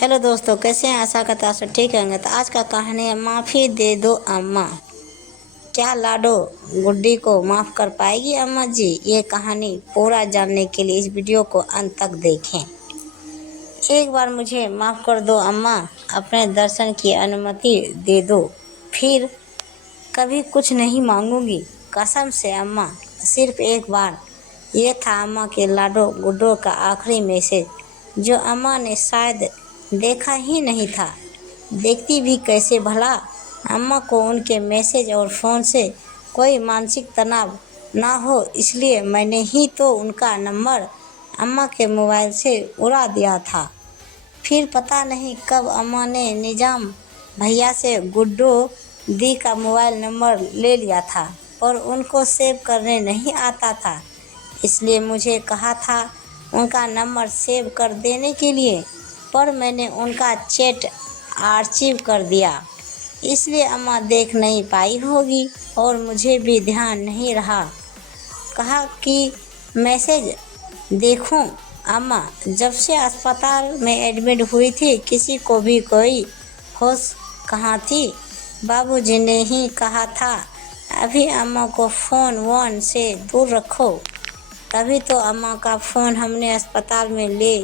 Hello दोस्तों, कैसे हैं? आशा करता आप सब ठीक होंगे। तो आज का कहानी है माफ़ी दे दो अम्मा। क्या लाडो गुड्डी को माफ़ कर पाएगी अम्मा जी? ये कहानी पूरा जानने के लिए इस वीडियो को अंत तक देखें। एक बार मुझे माफ़ कर दो अम्मा, अपने दर्शन की अनुमति दे दो, फिर कभी कुछ नहीं मांगूंगी, कसम से अम्मा, सिर्फ एक बार। ये था अम्मा के लाडो गुड्डो का आखिरी मैसेज, जो अम्मा ने शायद देखा ही नहीं था। देखती भी कैसे भला? अम्मा को उनके मैसेज और फ़ोन से कोई मानसिक तनाव ना हो, इसलिए मैंने ही तो उनका नंबर अम्मा के मोबाइल से उड़ा दिया था। फिर पता नहीं कब अम्मा ने निजाम भैया से गुड्डो दी का मोबाइल नंबर ले लिया था, पर उनको सेव करने नहीं आता था, इसलिए मुझे कहा था उनका नंबर सेव कर देने के लिए, पर मैंने उनका चैट आर्चिव कर दिया, इसलिए अम्मा देख नहीं पाई होगी और मुझे भी ध्यान नहीं रहा। कहा कि मैसेज देखूं अम्मा, जब से अस्पताल में एडमिट हुई थी किसी को भी कोई होश कहाँ थी। बाबूजी ने ही कहा था अभी अम्मा को फ़ोन वोन से दूर रखो, तभी तो अम्मा का फ़ोन हमने अस्पताल में ले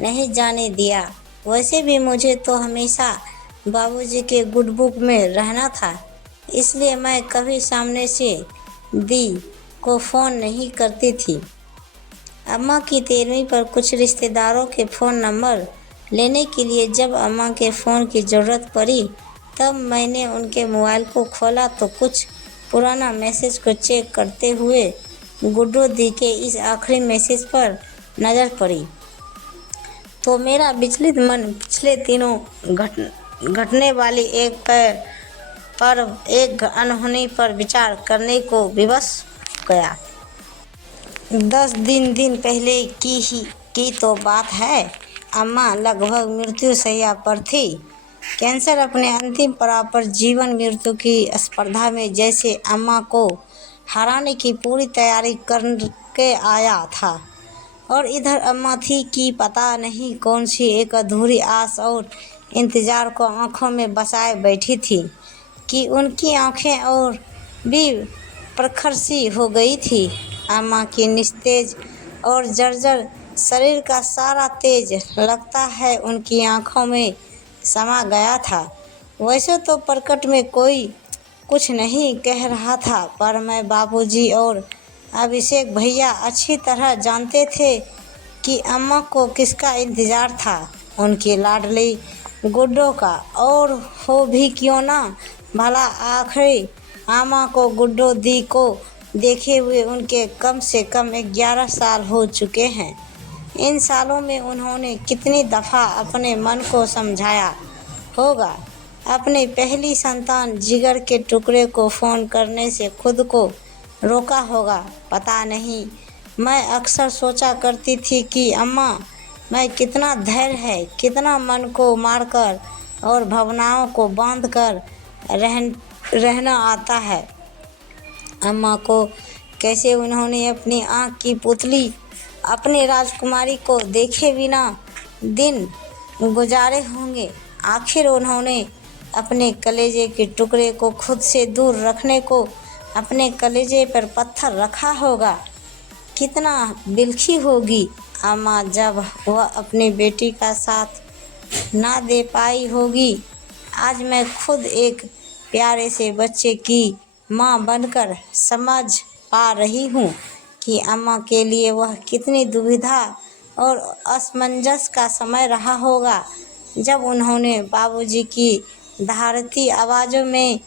नहीं जाने दिया। वैसे भी मुझे तो हमेशा बाबूजी के गुड बुक में रहना था, इसलिए मैं कभी सामने से दी को फ़ोन नहीं करती थी। अम्मा की 13वीं पर कुछ रिश्तेदारों के फ़ोन नंबर लेने के लिए जब अम्मा के फ़ोन की ज़रूरत पड़ी, तब मैंने उनके मोबाइल को खोला तो कुछ पुराना मैसेज को चेक करते हुए गुड्डो दी के इस आखिरी मैसेज पर नज़र पड़ी, तो मेरा विचलित मन पिछले दिनों घटने वाली एक अनहोनी पर विचार करने को विवश हो गया। 10 दिन पहले की तो बात है। अम्मा लगभग मृत्यु शैया पर थी। कैंसर अपने अंतिम पड़ाव पर जीवन मृत्यु की स्पर्धा में जैसे अम्मा को हराने की पूरी तैयारी करके आया था, और इधर अम्मा थी कि पता नहीं कौन सी एक अधूरी आस और इंतज़ार को आँखों में बसाए बैठी थी कि उनकी आँखें और भी प्रखर सी हो गई थी। अम्मा की निस्तेज और जर्जर शरीर का सारा तेज लगता है उनकी आँखों में समा गया था। वैसे तो प्रकट में कोई कुछ नहीं कह रहा था, पर मैं बाबूजी और अभिषेक भैया अच्छी तरह जानते थे कि अम्मा को किसका इंतज़ार था, उनकी लाडली गुड्डो का। और हो भी क्यों ना, भला आखिरी अम्मा को गुड्डो दी को देखे हुए उनके कम से कम 11 साल हो चुके हैं। इन सालों में उन्होंने कितनी दफ़ा अपने मन को समझाया होगा, अपनी पहली संतान जिगर के टुकड़े को फ़ोन करने से खुद को रोका होगा, पता नहीं। मैं अक्सर सोचा करती थी कि अम्मा, मैं कितना धैर्य है, कितना मन को मारकर और भावनाओं को बांध कर रहना आता है। अम्मा को कैसे उन्होंने अपनी आँख की पुतली, अपनी राजकुमारी को देखे बिना दिन गुजारे होंगे। आखिर उन्होंने अपने कलेजे के टुकड़े को खुद से दूर रखने को अपने कलेजे पर पत्थर रखा होगा। कितना बिलखी होगी अम्मा जब वह अपनी बेटी का साथ ना दे पाई होगी। आज मैं खुद एक प्यारे से बच्चे की माँ बनकर समझ पा रही हूँ कि अम्मा के लिए वह कितनी दुविधा और असमंजस का समय रहा होगा, जब उन्होंने बाबूजी की धारती आवाज़ों में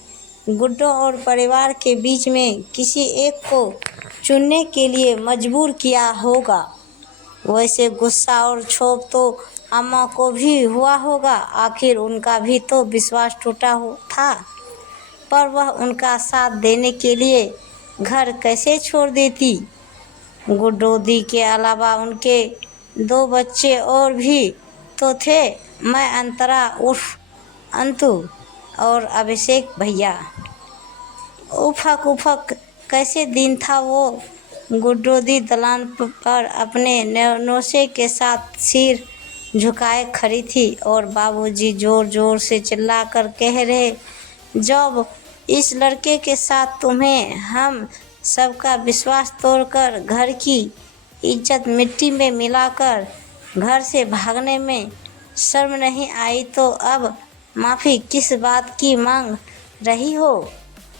गुड्डो और परिवार के बीच में किसी एक को चुनने के लिए मजबूर किया होगा। वैसे गुस्सा और क्षोभ तो अम्मा को भी हुआ होगा, आखिर उनका भी तो विश्वास टूटा था। पर वह उनका साथ देने के लिए घर कैसे छोड़ देती? गुड्डो दी के अलावा उनके 2 बच्चे और भी तो थे, मैं अंतरा उर्फ अंतु और अभिषेक भैया। उफक उफक कैसे दिन था वो। गुड्डो दी दलान पर अपने नौसे के साथ सिर झुकाए खड़ी थी और बाबूजी जोर जोर से चिल्लाकर कह रहे, जब इस लड़के के साथ तुम्हें हम सबका विश्वास तोड़कर घर की इज्जत मिट्टी में मिलाकर घर से भागने में शर्म नहीं आई तो अब माफ़ी किस बात की मांग रही हो?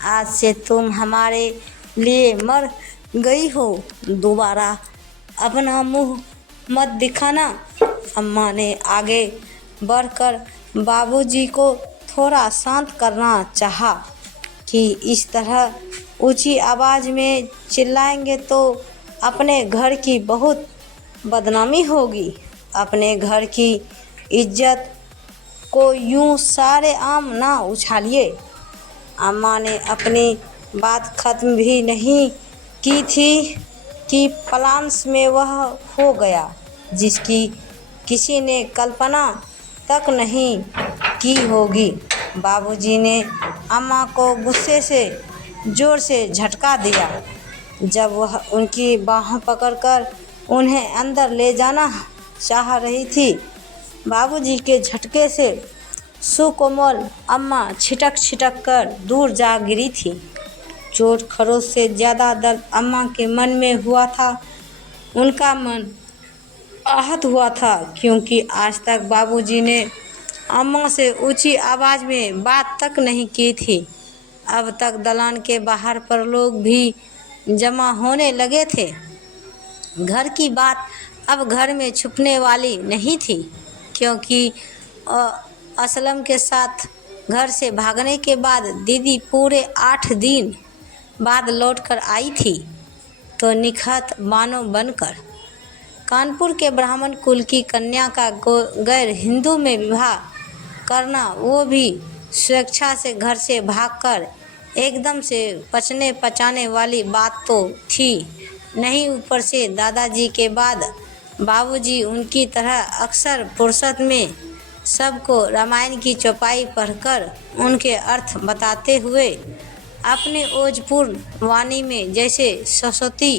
आज से तुम हमारे लिए मर गई हो, दोबारा अपना मुंह मत दिखाना। अम्मा ने आगे बढ़कर बाबूजी को थोड़ा शांत करना चाहा कि इस तरह ऊंची आवाज़ में चिल्लाएंगे तो अपने घर की बहुत बदनामी होगी। अपने घर की इज्जत को यूं सारे आम ना उछालिए। अम्मा ने अपनी बात ख़त्म भी नहीं की थी कि प्लान्स में वह हो गया जिसकी किसी ने कल्पना तक नहीं की होगी। बाबूजी ने अम्मा को गुस्से से ज़ोर से झटका दिया। जब वह उनकी बाहों पकड़कर उन्हें अंदर ले जाना चाह रही थी, बाबूजी के झटके से सुकोमल अम्मा छिटक छिटक कर दूर जा गिरी थी। चोट खरोच से ज़्यादा दर्द अम्मा के मन में हुआ था। उनका मन आहत हुआ था क्योंकि आज तक बाबूजी ने अम्मा से ऊंची आवाज़ में बात तक नहीं की थी। अब तक दलान के बाहर पर लोग भी जमा होने लगे थे। घर की बात अब घर में छुपने वाली नहीं थी क्योंकि असलम के साथ घर से भागने के बाद दीदी पूरे 8 दिन बाद लौटकर आई थी तो निखत बानो बनकर। कानपुर के ब्राह्मण कुल की कन्या का गैर हिंदू में विवाह करना, वो भी स्वेच्छा से घर से भागकर, एकदम से पचने पचाने वाली बात तो थी नहीं। ऊपर से दादाजी के बाद बाबूजी उनकी तरह अक्सर फुर्सत में सबको रामायण की चौपाई पढ़कर उनके अर्थ बताते हुए अपने ओजपूर्ण वाणी में जैसे सरस्वती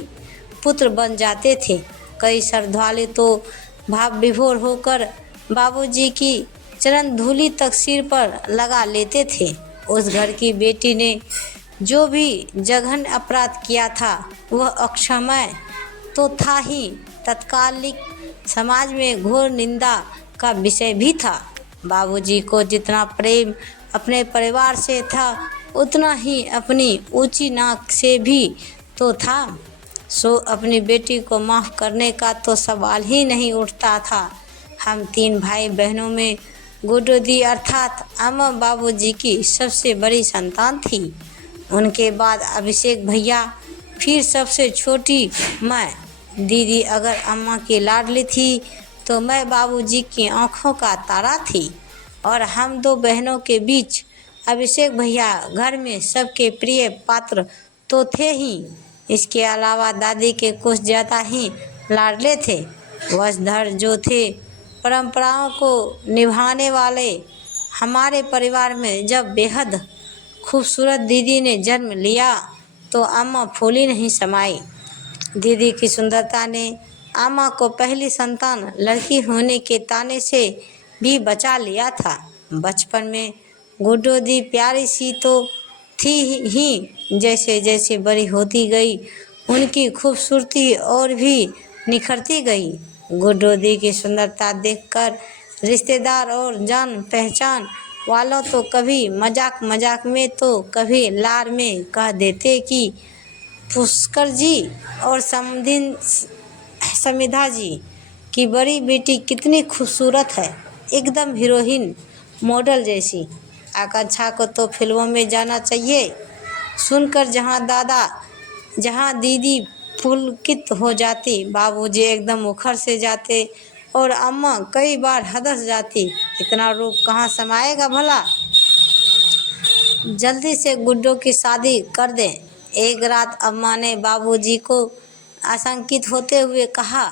पुत्र बन जाते थे। कई श्रद्धालु तो भाव विभोर होकर बाबूजी की चरण धूलि तक सिर पर लगा लेते थे। उस घर की बेटी ने जो भी जघन्य अपराध किया था वह अक्षम्य तो था ही, तत्कालिक समाज में घोर निंदा का विषय भी था। बाबूजी को जितना प्रेम अपने परिवार से था उतना ही अपनी ऊंची नाक से भी तो था। सो अपनी बेटी को माफ़ करने का तो सवाल ही नहीं उठता था। हम 3 भाई बहनों में गुड्डू दी अर्थात अम्मा बाबूजी की सबसे बड़ी संतान थी। उनके बाद अभिषेक भैया, फिर सबसे छोटी मैं। दीदी अगर अम्मा की लाडली थी तो मैं बाबूजी की आँखों का तारा थी। और हम 2 बहनों के बीच अभिषेक भैया घर में सबके प्रिय पात्र तो थे ही, इसके अलावा दादी के कुछ ज़्यादा ही लाडले थे। वंशधर जो थे, परंपराओं को निभाने वाले। हमारे परिवार में जब बेहद खूबसूरत दीदी ने जन्म लिया तो अम्मा फूली नहीं समाई। दीदी की सुंदरता ने अम्मा को पहली संतान लड़की होने के ताने से भी बचा लिया था। बचपन में गुड्डू दी प्यारी सी तो थी ही, जैसे जैसे बड़ी होती गई उनकी खूबसूरती और भी निखरती गई। गुड्डू दी की सुंदरता देखकर रिश्तेदार और जान पहचान वालों तो कभी मजाक मजाक में तो कभी लार में कह देते कि पुष्कर जी और समिधा जी की बड़ी बेटी कितनी खूबसूरत है, एकदम हीरोइन मॉडल जैसी। आकांक्षा को तो फिल्मों में जाना चाहिए। सुनकर जहाँ दीदी पुलकित हो जाती, बाबूजी एकदम मुखर से जाते और अम्मा कई बार हदस जाती। इतना रूप कहाँ समाएगा भला। जल्दी से गुड्डू की शादी कर दें। एक रात अम्मा ने बाबूजी को आशंकित होते हुए कहा,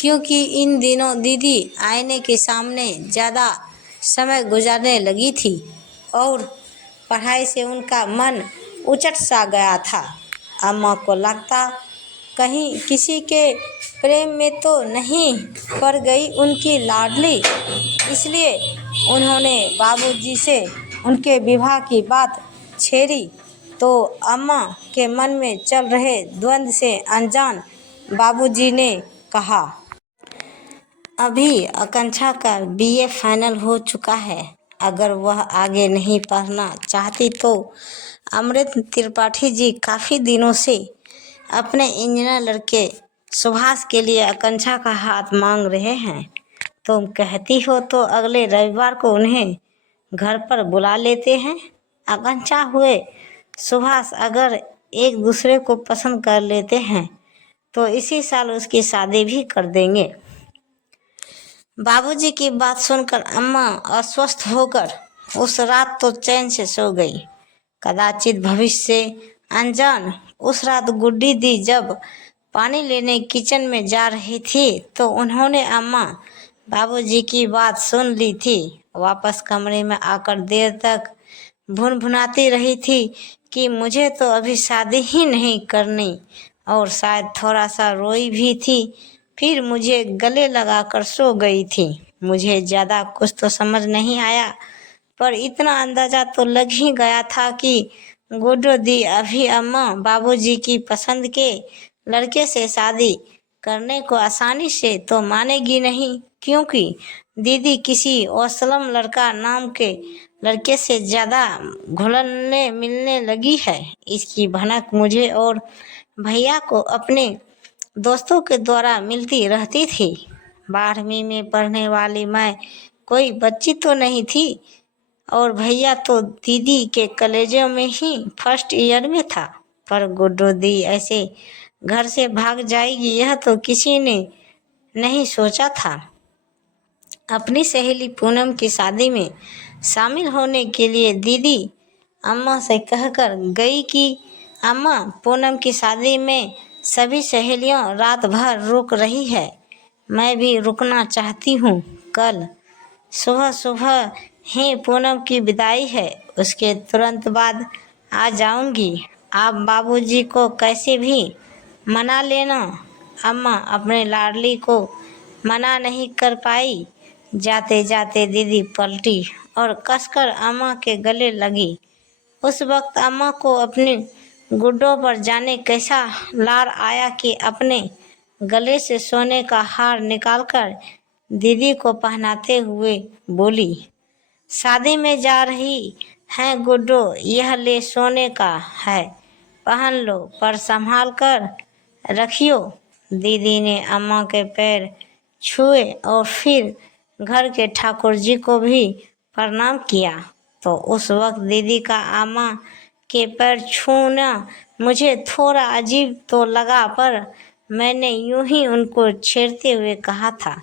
क्योंकि इन दिनों दीदी आईने के सामने ज़्यादा समय गुजारने लगी थी और पढ़ाई से उनका मन उचट सा गया था। अम्मा को लगता कहीं किसी के प्रेम में तो नहीं पड़ गई उनकी लाडली, इसलिए उन्होंने बाबूजी से उनके विवाह की बात छेड़ी। तो अम्मा के मन में चल रहे द्वंद्व से अनजान बाबूजी ने कहा, अभी आकांक्षा का बीए फाइनल हो चुका है। अगर वह आगे नहीं पढ़ना चाहती तो अमृत त्रिपाठी जी काफ़ी दिनों से अपने इंजीनियर लड़के सुभाष के लिए आकांक्षा का हाथ मांग रहे हैं। तुम कहती हो तो अगले रविवार को उन्हें घर पर बुला लेते हैं। आकांक्षा हुए सुभाष अगर एक दूसरे को पसंद कर लेते हैं तो इसी साल उसकी शादी भी कर देंगे। बाबूजी की बात सुनकर अम्मा अस्वस्थ होकर उस रात तो चैन से सो गई। कदाचित भविष्य से अनजान उस रात गुड्डी दी जब पानी लेने किचन में जा रही थी तो उन्होंने अम्मा बाबूजी की बात सुन ली थी। वापस कमरे में आकर देर तक भुनभुनाती रही थी कि मुझे तो अभी शादी ही नहीं करनी, और शायद थोड़ा सा रोई भी थी। फिर मुझे गले लगाकर सो गई थी। मुझे ज़्यादा कुछ तो समझ नहीं आया, पर इतना अंदाज़ा तो लग ही गया था कि गुड्डो दी अभी अम्मा बाबूजी की पसंद के लड़के से शादी करने को आसानी से तो मानेगी नहीं, क्योंकि दीदी किसी असलम लड़का नाम के लड़के से ज़्यादा घुलने मिलने लगी है। इसकी भनक मुझे और भैया को अपने दोस्तों के द्वारा मिलती रहती थी। 12वीं में पढ़ने वाली मैं कोई बच्ची तो नहीं थी, और भैया तो दीदी के कॉलेजों में ही फर्स्ट ईयर में था। पर गुड्डो दी ऐसे घर से भाग जाएगी यह तो किसी ने नहीं सोचा था। अपनी सहेली पूनम की शादी में शामिल होने के लिए दीदी अम्मा से कहकर गई कि अम्मा पूनम की शादी में सभी सहेलियां रात भर रुक रही है, मैं भी रुकना चाहती हूँ। कल सुबह सुबह ही पूनम की विदाई है, उसके तुरंत बाद आ जाऊंगी। आप बाबूजी को कैसे भी मना लेना। अम्मा अपने लाडली को मना नहीं कर पाई। जाते जाते दीदी पलटी और कसकर अम्मा के गले लगी। उस वक्त अम्मा को अपनी गुड्डो पर जाने कैसा लार आया कि अपने गले से सोने का हार निकालकर दीदी को पहनाते हुए बोली, शादी में जा रही हैं गुड्डो, यह ले सोने का है, पहन लो, पर संभाल कर रखियो। दीदी ने अम्मा के पैर छुए और फिर घर के ठाकुर जी को भी प्रणाम किया। तो उस वक्त दीदी का अम्मा के पैर छूना मुझे थोड़ा अजीब तो लगा, पर मैंने यूं ही उनको छेड़ते हुए कहा था,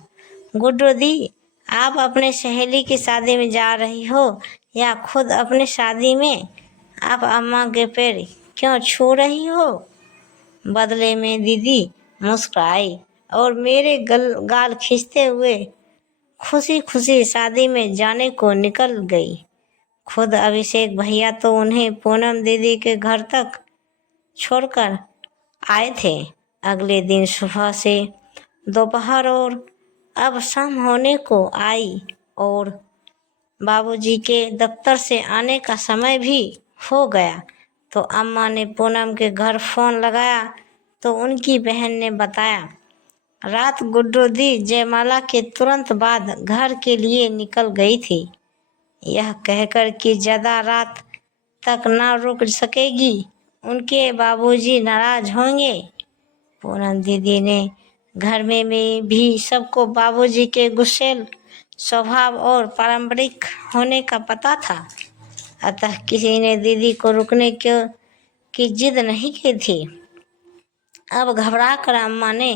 गुड्डो दी, आप अपने सहेली की शादी में जा रही हो या खुद अपनी शादी में? आप अम्मा के पैर क्यों छू रही हो? बदले में दीदी मुस्कुराई और मेरे गाल खींचते हुए खुशी खुशी शादी में जाने को निकल गई। खुद अभिषेक भैया तो उन्हें पूनम दीदी के घर तक छोड़कर आए थे। अगले दिन सुबह से दोपहर और अब शाम होने को आई और बाबूजी के दफ्तर से आने का समय भी हो गया। तो अम्मा ने पूनम के घर फ़ोन लगाया तो उनकी बहन ने बताया, रात गुड्डो दी जयमाला के तुरंत बाद घर के लिए निकल गई थी, यह कहकर कि ज़्यादा रात तक ना रुक सकेगी, उनके बाबूजी नाराज़ होंगे। पूनम दीदी ने घर में भी सबको बाबूजी के गुस्सैल स्वभाव और पारंपरिक होने का पता था, अतः किसी ने दीदी को रुकने की जिद नहीं की थी। अब घबरा कर अम्मा ने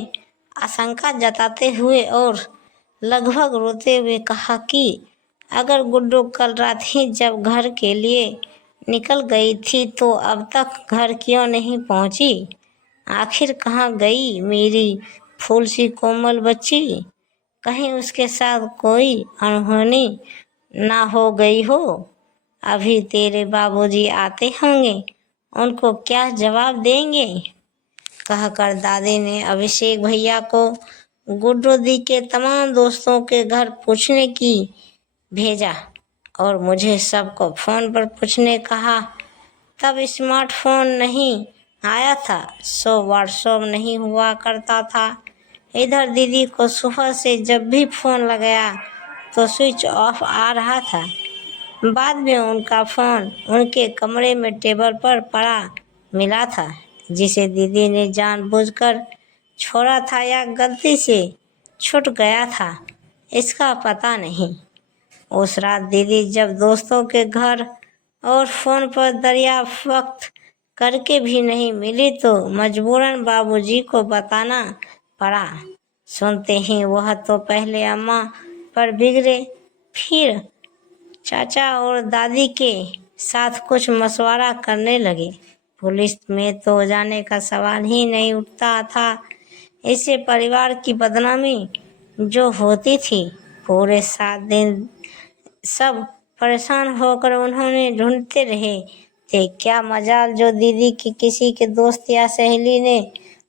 आशंका जताते हुए और लगभग रोते हुए कहा कि अगर गुड्डो कल रात ही जब घर के लिए निकल गई थी तो अब तक घर क्यों नहीं पहुंची? आखिर कहाँ गई मेरी फूल सी कोमल बच्ची? कहीं उसके साथ कोई अनहोनी ना हो गई हो? अभी तेरे बाबूजी आते होंगे, उनको क्या जवाब देंगे? कहकर दादी ने अभिषेक भैया को गुड्डू दी के तमाम दोस्तों के घर पूछने की भेजा और मुझे सबको फ़ोन पर पूछने कहा। तब स्मार्टफोन नहीं आया था, सो व्हाट्सएप नहीं हुआ करता था। इधर दीदी को सुबह से जब भी फ़ोन लगाया तो स्विच ऑफ आ रहा था। बाद में उनका फ़ोन उनके कमरे में टेबल पर पड़ा मिला था, जिसे दीदी ने जानबूझकर छोड़ा था या गलती से छूट गया था, इसका पता नहीं। उस रात दीदी जब दोस्तों के घर और फ़ोन पर दरियाफ्त करके भी नहीं मिली तो मजबूरन बाबूजी को बताना पड़ा। सुनते ही वह तो पहले अम्मा पर बिगड़े, फिर चाचा और दादी के साथ कुछ मशवरा करने लगे। पुलिस में तो जाने का सवाल ही नहीं उठता था। इससे परिवार की बदनामी जो होती थी। पूरे 7 दिन सब परेशान होकर उन्होंने ढूंढते रहे थे। क्या मजाल जो दीदी की किसी के दोस्त या सहेली ने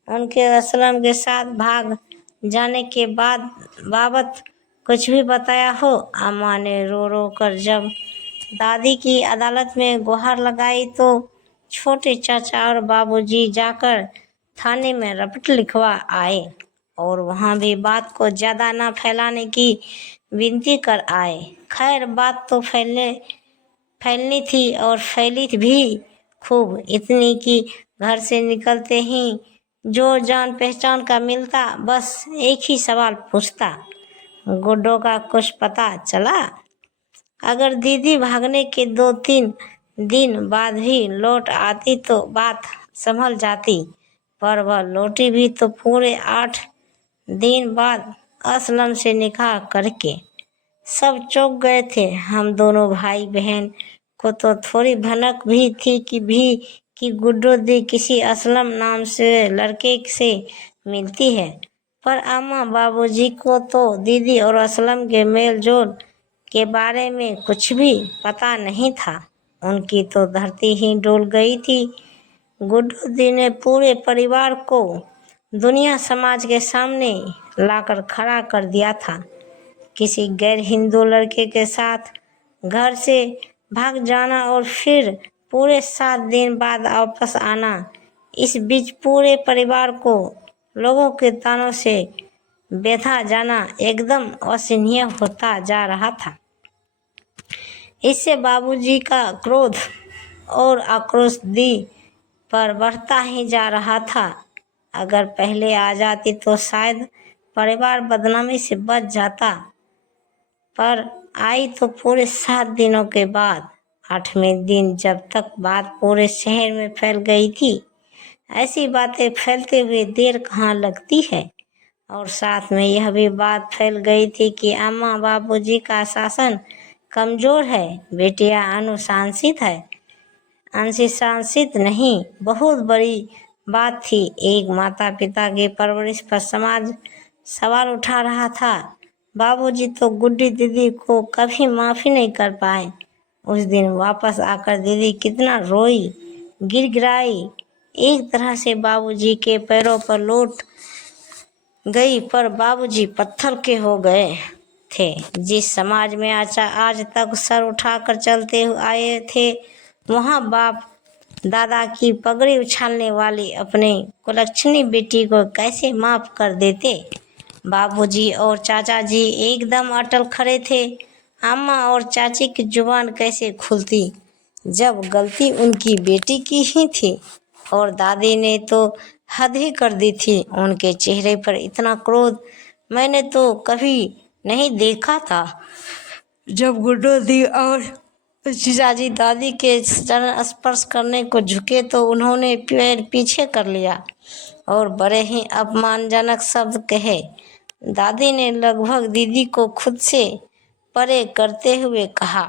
उनके असलम के साथ भाग जाने के बाद बाबत कुछ भी बताया हो। अम्मा ने रो रो कर जब दादी की अदालत में गुहार लगाई तो छोटे चाचा और बाबूजी जाकर थाने में रपट लिखवा आए और वहाँ भी बात को ज़्यादा ना फैलाने की विनती कर आए। खैर बात तो फैलनी थी और फैली भी खूब, इतनी कि घर से निकलते ही जो जान पहचान का मिलता बस एक ही सवाल पूछता, गुड्डो का कुछ पता चला? अगर दीदी भागने के 2-3 दिन बाद भी लौट आती तो बात संभल जाती, पर वह लौटी भी तो पूरे 8 दिन बाद असलम से निकाह करके। सब चौंक गए थे। हम दोनों भाई बहन को तो थोड़ी भनक भी थी कि गुड्डो दी किसी असलम नाम से लड़के से मिलती है, पर अम्मा बाबूजी को तो दीदी और असलम के मेल जोल के बारे में कुछ भी पता नहीं था। उनकी तो धरती ही डोल गई थी। गुड्डू दी ने पूरे परिवार को दुनिया समाज के सामने लाकर खड़ा कर दिया था। किसी गैर हिंदू लड़के के साथ घर से भाग जाना और फिर पूरे 7 दिन बाद वापस आना, इस बीच पूरे परिवार को लोगों के तानों से बेधा जाना एकदम असहनीय होता जा रहा था। इससे बाबूजी का क्रोध और आक्रोश दी पर बढ़ता ही जा रहा था। अगर पहले आ जाती तो शायद परिवार बदनामी से बच जाता, पर आई तो पूरे 7 दिनों के बाद। 8वें दिन जब तक बात पूरे शहर में फैल गई थी। ऐसी बातें फैलते हुए देर कहाँ लगती है। और साथ में यह भी बात फैल गई थी कि अम्मा बाबूजी का शासन कमज़ोर है, बेटियां अनुशासित है। अनुशासित नहीं, बहुत बड़ी बात थी। एक माता पिता की परवरिश पर समाज सवाल उठा रहा था। बाबूजी तो गुड्डी दीदी को कभी माफ़ी नहीं कर पाए। उस दिन वापस आकर दीदी कितना रोई, गिड़गिड़ाई, एक तरह से बाबूजी के पैरों पर लौट गई। पर बाबूजी पत्थर के हो गए थे। जिस समाज में आज तक सर उठाकर चलते आए थे, वहाँ बाप दादा की पगड़ी उछालने वाली अपने कुलक्षणी बेटी को कैसे माफ़ कर देते। बाबूजी और चाचा जी एकदम अटल खड़े थे। अम्मा और चाची की जुबान कैसे खुलती जब गलती उनकी बेटी की ही थी। और दादी ने तो हद ही कर दी थी। उनके चेहरे पर इतना क्रोध मैंने तो कभी नहीं देखा था। जब गुड्डो दी और जीजाजी दादी के चरण स्पर्श करने को झुके तो उन्होंने पैर पीछे कर लिया और बड़े ही अपमानजनक शब्द कहे। दादी ने लगभग दीदी को खुद से परे करते हुए कहा,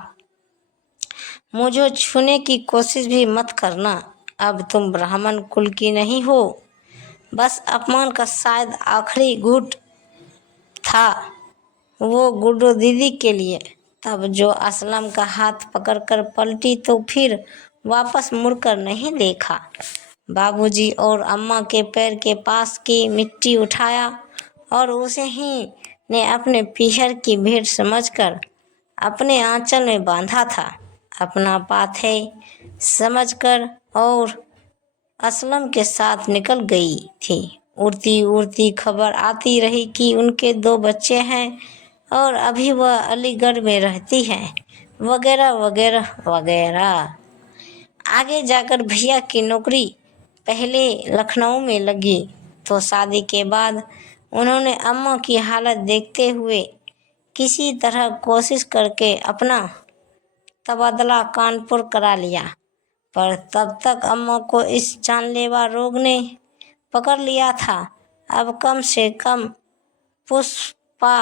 मुझे छूने की कोशिश भी मत करना। अब तुम ब्राह्मण कुल की नहीं हो। बस अपमान का शायद आखिरी घूंट था वो गुड्डो दीदी के लिए। तब जो असलम का हाथ पकड़कर पलटी तो फिर वापस मुड़कर नहीं देखा। बाबूजी और अम्मा के पैर के पास की मिट्टी उठाया और उसे ही ने अपने पीहर की भेंट समझकर अपने आंचल में बांधा था। अपना पाथे समझकर और असलम के साथ निकल गई थी। उड़ती उड़ती खबर आती रही कि उनके 2 बच्चे हैं और अभी वह अलीगढ़ में रहती हैं, वगैरह वगैरह वगैरह। आगे जाकर भैया की नौकरी पहले लखनऊ में लगी तो शादी के बाद उन्होंने अम्मा की हालत देखते हुए किसी तरह कोशिश करके अपना तबादला कानपुर करा लिया, पर तब तक अम्मा को इस जानलेवा रोग ने पकड़ लिया था। अब कम से कम पुष्पा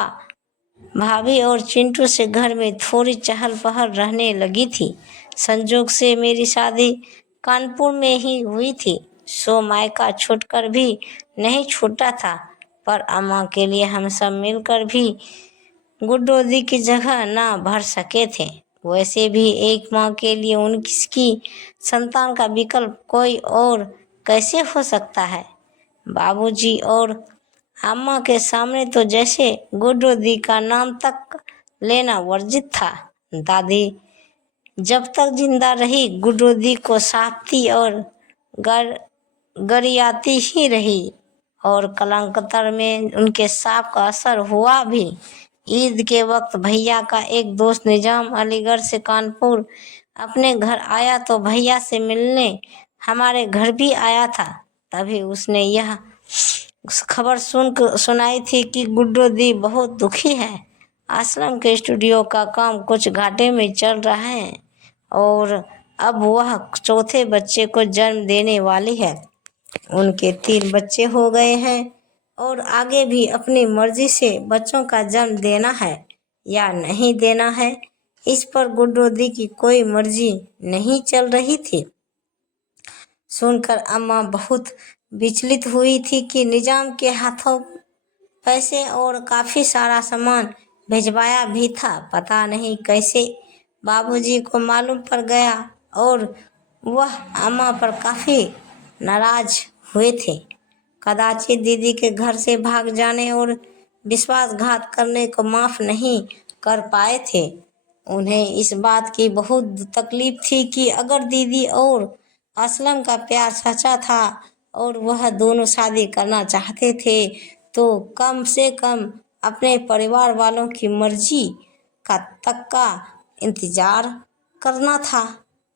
भाभी और चिंटू से घर में थोड़ी चहल पहल रहने लगी थी। संजोग से मेरी शादी कानपुर में ही हुई थी, सो मायका छूटकर भी नहीं छूटा था, पर अम्मा के लिए हम सब मिलकर भी गुड्डो दी की जगह ना भर सके थे। वैसे भी एक माँ के लिए उनकी संतान का विकल्प कोई और कैसे हो सकता है। बाबूजी और अम्मा के सामने तो जैसे गुड्डो दी का नाम तक लेना वर्जित था। दादी जब तक जिंदा रही गुड्डो दी को साथी और गरियाती ही रही और कलकत्ता में उनके साप का असर हुआ भी। ईद के वक्त भैया का एक दोस्त निजाम अलीगढ़ से कानपुर अपने घर आया तो भैया से मिलने हमारे घर भी आया था। तभी उसने यह खबर सुनाई थी कि गुड्डो दी बहुत दुखी है। आश्रम के स्टूडियो का काम कुछ घाटे में चल रहा है और अब वह चौथे बच्चे को जन्म देने वाली है। उनके 3 बच्चे हो गए हैं और आगे भी अपनी मर्जी से बच्चों का जन्म देना है या नहीं देना है, इस पर गुड्डो दी की कोई मर्जी नहीं चल रही थी। सुनकर अम्मा बहुत विचलित हुई थी कि निजाम के हाथों पैसे और काफ़ी सारा सामान भिजवाया भी था। पता नहीं कैसे बाबूजी को मालूम पड़ गया और वह अम्मा पर काफ़ी नाराज हुए थे। कदाचित दीदी के घर से भाग जाने और विश्वासघात करने को माफ़ नहीं कर पाए थे। उन्हें इस बात की बहुत तकलीफ थी कि अगर दीदी और असलम का प्यार सच्चा था और वह दोनों शादी करना चाहते थे तो कम से कम अपने परिवार वालों की मर्जी का इंतजार करना था।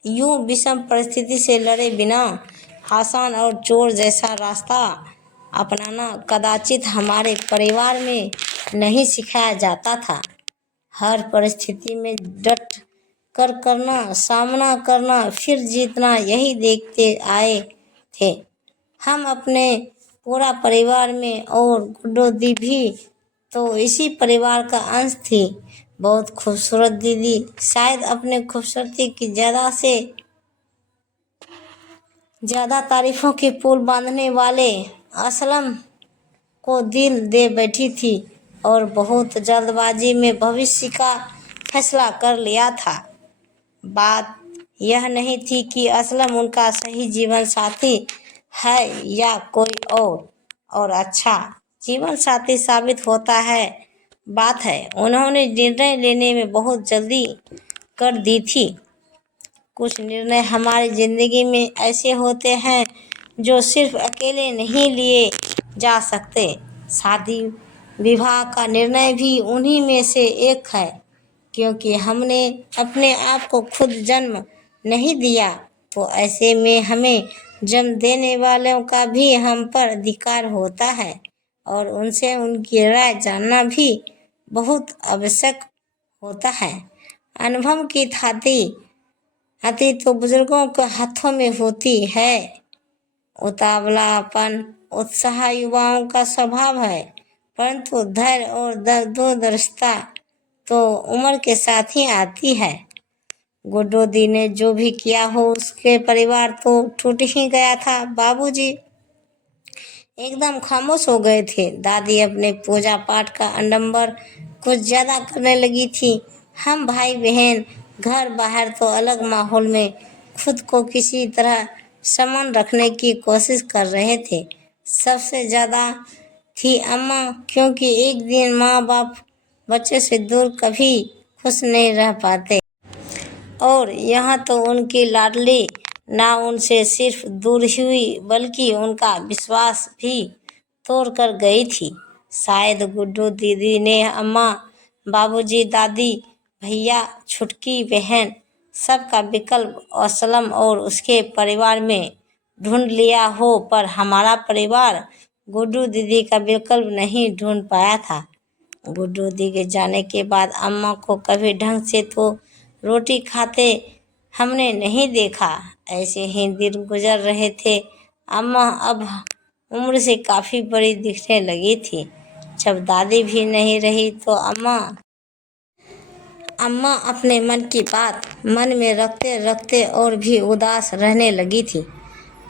यूं विषम परिस्थिति से लड़े बिना आसान और चोर जैसा रास्ता अपनाना कदाचित हमारे परिवार में नहीं सिखाया जाता था। हर परिस्थिति में डट कर करना, सामना करना, फिर जीतना, यही देखते आए थे हम अपने पूरा परिवार में। और गुड्डो दी भी तो इसी परिवार का अंश थी। बहुत खूबसूरत दीदी, शायद अपने खूबसूरती की ज़्यादा से ज़्यादा तारीफों के पुल बांधने वाले असलम को दिल दे बैठी थी और बहुत जल्दबाजी में भविष्य का फैसला कर लिया था। बात यह नहीं थी कि असलम उनका सही जीवन साथी है या कोई और अच्छा जीवन साथी साबित होता है। बात है उन्होंने निर्णय लेने में बहुत जल्दी कर दी थी। कुछ निर्णय हमारी ज़िंदगी में ऐसे होते हैं जो सिर्फ अकेले नहीं लिए जा सकते। शादी विवाह का निर्णय भी उन्हीं में से एक है, क्योंकि हमने अपने आप को खुद जन्म नहीं दिया, तो ऐसे में हमें जन्म देने वालों का भी हम पर अधिकार होता है और उनसे उनकी राय जानना भी बहुत आवश्यक होता है। अनुभव की थाती तो बुजुर्गों के हाथों में होती है। उतावलापन उत्साह युवाओं का स्वभाव है, परंतु धैर्य और दूरदर्शिता तो उम्र के साथ ही आती है। गुड्डो दी ने जो भी किया हो उसके परिवार तो टूट ही गया था। बाबूजी एकदम खामोश हो गए थे। दादी अपने पूजा पाठ का आडंबर कुछ ज़्यादा करने लगी थी। हम भाई बहन घर बाहर तो अलग माहौल में खुद को किसी तरह सामान रखने की कोशिश कर रहे थे। सबसे ज़्यादा थी अम्मा, क्योंकि एक दिन माँ बाप बच्चे से दूर कभी खुश नहीं रह पाते, और यहाँ तो उनकी लाडली ना उनसे सिर्फ दूर हुई बल्कि उनका विश्वास भी तोड़ कर गई थी। शायद गुड्डू दीदी ने अम्मा, बाबूजी, दादी, भैया, छुटकी बहन सबका विकल्प असलम और उसके परिवार में ढूंढ लिया हो, पर हमारा परिवार गुड्डू दीदी का विकल्प नहीं ढूंढ पाया था। गुड्डू दी के जाने के बाद अम्मा को कभी ढंग से तो रोटी खाते हमने नहीं देखा। ऐसे ही दिन गुजर रहे थे। अम्मा अब उम्र से काफ़ी बड़ी दिखने लगी थी। जब दादी भी नहीं रही तो अम्मा अपने मन की बात मन में रखते रखते और भी उदास रहने लगी थी।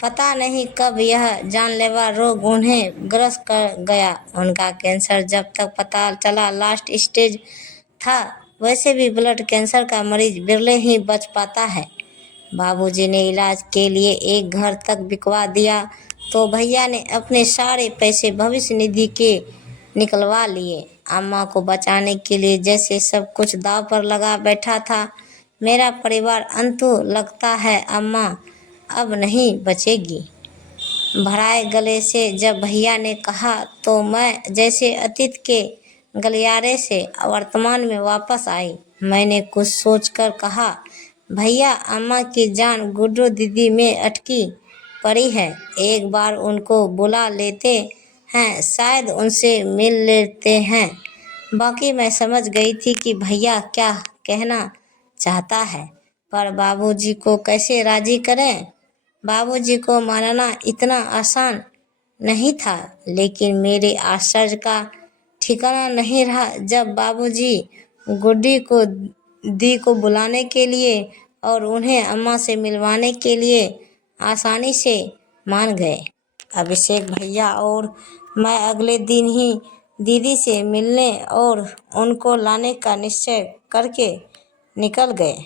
पता नहीं कब यह जानलेवा रोग उन्हें ग्रस्त कर गया। उनका कैंसर जब तक पता चला लास्ट स्टेज था। वैसे भी ब्लड कैंसर का मरीज बिरले ही बच पाता है। बाबूजी ने इलाज के लिए एक घर तक बिकवा दिया तो भैया ने अपने सारे पैसे भविष्य निधि के निकलवा लिए। अम्मा को बचाने के लिए जैसे सब कुछ दांव पर लगा बैठा था। मेरा परिवार अंतु लगता है अम्मा अब नहीं बचेगी। भराए गले से जब भैया ने कहा तो मैं जैसे अतीत के गलियारे से वर्तमान में वापस आई। मैंने कुछ सोचकर कहा, भैया अम्मा की जान गुड्डू दीदी में अटकी पड़ी है। एक बार उनको बुला लेते हैं, शायद उनसे मिल लेते हैं। बाकी मैं समझ गई थी कि भैया क्या कहना चाहता है, पर बाबूजी को कैसे राजी करें। बाबूजी को मानना इतना आसान नहीं था, लेकिन मेरे आश्चर्य का ठिकाना नहीं रहा जब बाबूजी गुड्डी को दी को बुलाने के लिए और उन्हें अम्मा से मिलवाने के लिए आसानी से मान गए। अभिषेक भैया और मैं अगले दिन ही दीदी से मिलने और उनको लाने का निश्चय करके निकल गए।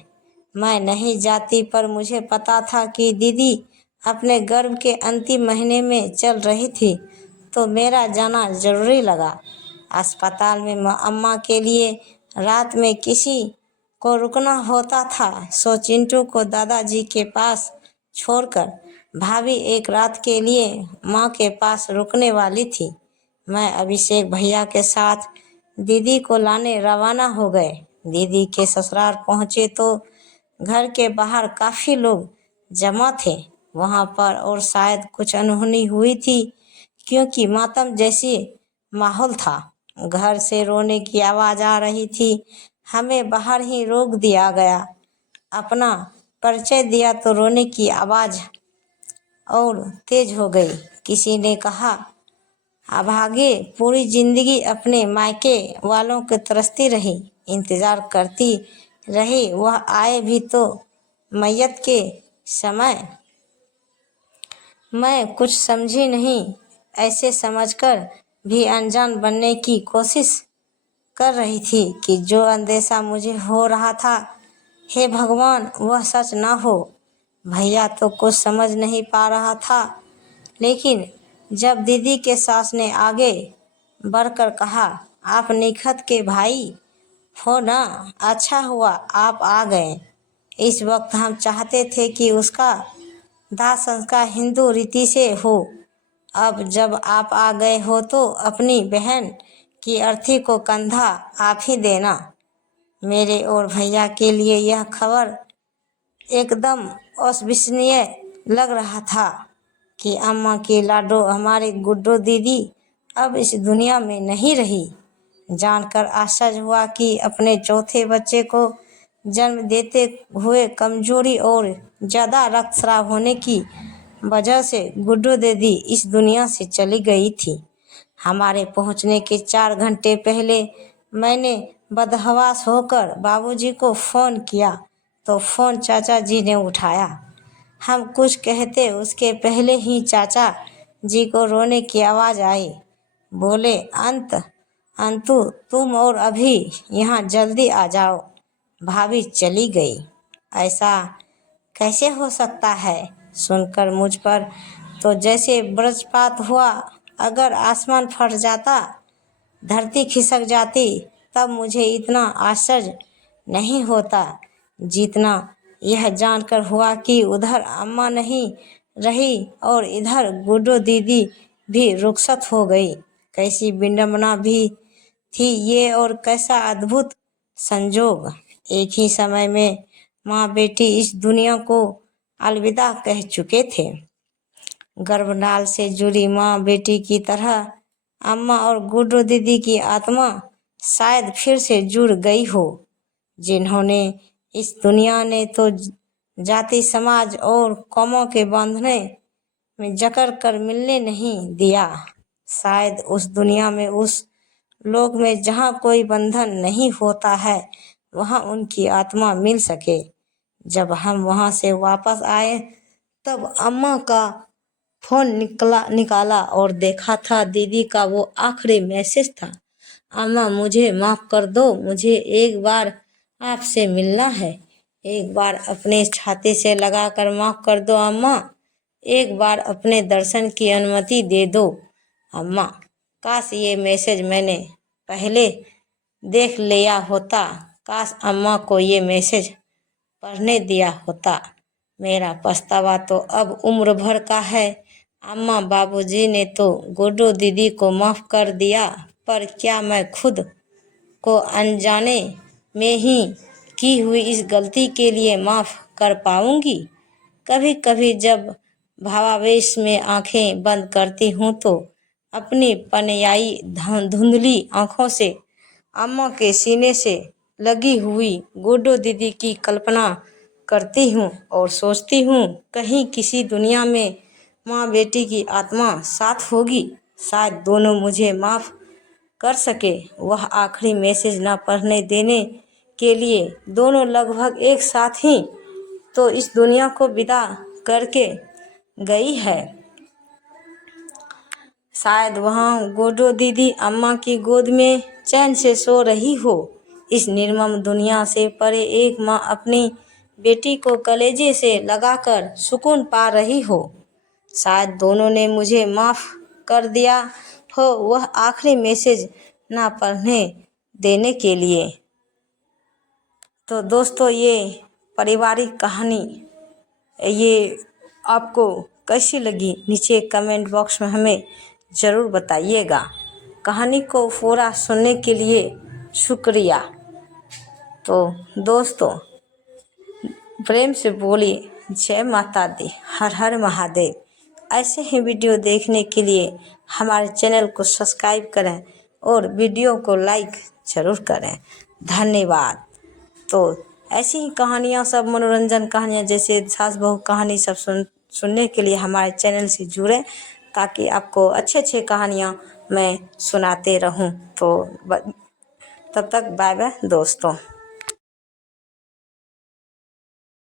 मैं नहीं जाती, पर मुझे पता था कि दीदी अपने गर्भ के अंतिम महीने में चल रही थी, तो मेरा जाना जरूरी लगा। अस्पताल में अम्मा के लिए रात में किसी को रुकना होता था, सो चिंटू को दादाजी के पास छोड़कर भाभी एक रात के लिए माँ के पास रुकने वाली थी। मैं अभिषेक भैया के साथ दीदी को लाने रवाना हो गए। दीदी के ससुराल पहुँचे तो घर के बाहर काफ़ी लोग जमा थे वहाँ पर, और शायद कुछ अनहोनी हुई थी क्योंकि मातम जैसी माहौल था। घर से रोने की आवाज़ आ रही थी। हमें बाहर ही रोक दिया गया। अपना परिचय दिया तो रोने की आवाज़ और तेज हो गई। किसी ने कहा, अभागे पूरी जिंदगी अपने मायके वालों को तरसती रही, इंतज़ार करती रही, वह आए भी तो मैयत के समय। मैं कुछ समझी नहीं, ऐसे समझकर भी अनजान बनने की कोशिश कर रही थी कि जो अंदेशा मुझे हो रहा था, हे भगवान वह सच ना हो। भैया तो कुछ समझ नहीं पा रहा था, लेकिन जब दीदी के सास ने आगे बढ़कर कहा, आप निखत के भाई हो ना, अच्छा हुआ आप आ गए। इस वक्त हम चाहते थे कि उसका दाह संस्कार हिंदू रीति से हो। अब जब आप आ गए हो तो अपनी बहन की अर्थी को कंधा आप ही देना। मेरे और भैया के लिए यह खबर एकदम अविश्वसनीय लग रहा था कि अम्मा की लाडो हमारी गुड्डो दीदी अब इस दुनिया में नहीं रही। जानकर आश्चर्य हुआ कि अपने चौथे बच्चे को जन्म देते हुए कमजोरी और ज़्यादा रक्तस्राव होने की वजह से गुड्डो दीदी इस दुनिया से चली गई थी। हमारे पहुंचने के 4 घंटे पहले मैंने बदहवास होकर बाबूजी को फ़ोन किया तो फ़ोन चाचा जी ने उठाया। हम कुछ कहते उसके पहले ही चाचा जी को रोने की आवाज़ आई। बोले, अंतु तुम और अभी यहाँ जल्दी आ जाओ, भाभी चली गई। ऐसा कैसे हो सकता है? सुनकर मुझ पर तो जैसे वज्रपात हुआ। अगर आसमान फट जाता, धरती खिसक जाती, तब मुझे इतना आश्चर्य नहीं होता जितना यह जानकर हुआ कि उधर अम्मा नहीं रही और इधर गुड्डू दीदी भी रुखसत हो गई। कैसी विडंबना भी थी ये, और कैसा अद्भुत संजोग। एक ही समय में माँ बेटी इस दुनिया को अलविदा कह चुके थे। गर्भनाल से जुड़ी माँ बेटी की तरह अम्मा और गुड्डू दीदी की आत्मा शायद फिर से जुड़ गई हो, जिन्होंने इस दुनिया ने तो जाति समाज और कौमों के बांधने में जकड़ कर मिलने नहीं दिया। शायद उस दुनिया में, उस लोक में जहाँ कोई बंधन नहीं होता है, वहाँ उनकी आत्मा मिल सके। जब हम वहाँ से वापस आए तब अम्मा का फोन निकाला और देखा था दीदी का वो आखिरी मैसेज था। अम्मा, मुझे माफ़ कर दो, मुझे एक बार आपसे मिलना है। एक बार अपने छाती से लगाकर माफ़ कर दो अम्मा। एक बार अपने दर्शन की अनुमति दे दो अम्मा। काश ये मैसेज मैंने पहले देख लिया होता। काश अम्मा को ये मैसेज पढ़ने दिया होता। मेरा पछतावा तो अब उम्र भर का है। अम्मा बाबूजी ने तो गुड्डू दीदी को माफ़ कर दिया, पर क्या मैं खुद को अनजाने में ही की हुई इस गलती के लिए माफ़ कर पाऊंगी? कभी कभी जब भावावेश में आंखें बंद करती हूँ तो अपनी पनयाई धुंधली आंखों से अम्मा के सीने से लगी हुई गुड्डू दीदी की कल्पना करती हूँ और सोचती हूँ कहीं किसी दुनिया में माँ बेटी की आत्मा साथ होगी। शायद दोनों मुझे माफ़ कर सके। वह आखिरी मैसेज न पढ़ने देने के लिए दोनों लगभग एक साथ ही तो इस दुनिया को विदा करके गई है। शायद वहाँ गुड्डू दीदी अम्मा की गोद में चैन से सो रही हो। इस निर्मम दुनिया से परे एक माँ अपनी बेटी को कलेजे से लगाकर सुकून पा रही हो। शायद दोनों ने मुझे माफ़ कर दिया हो वह आखिरी मैसेज ना पढ़ने देने के लिए। तो दोस्तों, ये पारिवारिक कहानी ये आपको कैसी लगी नीचे कमेंट बॉक्स में हमें ज़रूर बताइएगा। कहानी को पूरा सुनने के लिए शुक्रिया। तो दोस्तों, प्रेम से बोलिए जय माता दी, हर हर महादेव। ऐसे ही वीडियो देखने के लिए हमारे चैनल को सब्सक्राइब करें और वीडियो को लाइक ज़रूर करें। धन्यवाद। तो ऐसी ही कहानियाँ, सब मनोरंजन कहानियाँ जैसे सास बहू कहानी सब सुनने के लिए हमारे चैनल से जुड़ें, ताकि आपको अच्छे अच्छे कहानियाँ मैं सुनाते रहूं। तो तब तक बाय बाय दोस्तों।